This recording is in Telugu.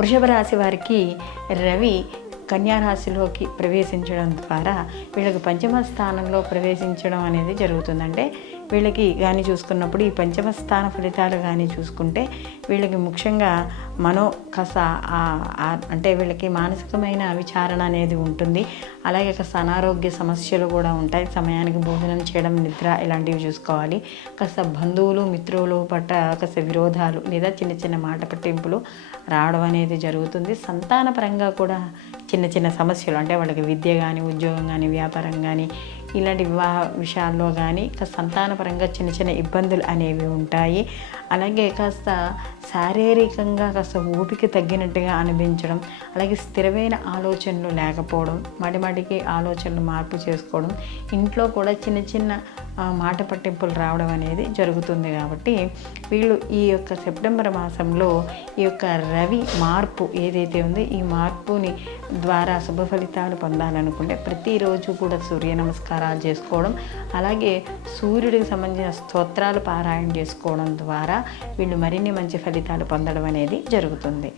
వృషభ రాశి వారికి రవి కన్యా రాశిలోకి ప్రవేశించడం ద్వారా వీళ్ళకి పంచమ స్థానంలో ప్రవేశించడం అనేది జరుగుతుందంటే వీళ్ళకి కానీ చూసుకున్నప్పుడు ఈ పంచమ స్థాన ఫలితాలు కానీ చూసుకుంటే వీళ్ళకి ముఖ్యంగా కాస్త అంటే వీళ్ళకి మానసికమైన విచారణ అనేది ఉంటుంది. అలాగే కాస్త అనారోగ్య సమస్యలు కూడా ఉంటాయి. సమయానికి భోజనం చేయడం, నిద్ర ఇలాంటివి చూసుకోవాలి. కాస్త బంధువులు మిత్రులు పట్ల కాస్త విరోధాలు లేదా చిన్న చిన్న మాట పట్టింపులు రావడం అనేది జరుగుతుంది. సంతానపరంగా కూడా చిన్న చిన్న సమస్యలు అంటే వాళ్ళకి విద్య కానీ, ఉద్యోగం కానీ, వ్యాపారం కానీ, ఇలాంటి వివాహ విషయాల్లో కానీ కాస్త సంతానపరంగా చిన్న చిన్న ఇబ్బందులు అనేవి ఉంటాయి. అలాగే కాస్త శారీరకంగా కాస్త ఓపిక తగ్గినట్టుగా అనిపించడం, అలాగే స్థిరమైన ఆలోచనలు లేకపోవడం, మాటిమాటికి ఆలోచనలు మార్పు చేసుకోవడం, ఇంట్లో కూడా చిన్న చిన్న మాట పట్టింపులు రావడం అనేది జరుగుతుంది. కాబట్టి వీళ్ళు ఈ యొక్క సెప్టెంబర్ మాసంలో ఈ యొక్క రవి మార్పు ఏదైతే ఉందో ఈ మార్పుని ద్వారా శుభ ఫలితాలు పొందాలనుకుంటే ప్రతిరోజు కూడా సూర్య నమస్కారాలు చేసుకోవడం, అలాగే సూర్యుడికి సంబంధించిన స్తోత్రాలు పారాయణ చేసుకోవడం ద్వారా వీళ్ళు మరిన్ని మంచి ఫలితాలు పొందడం అనేది జరుగుతుంది.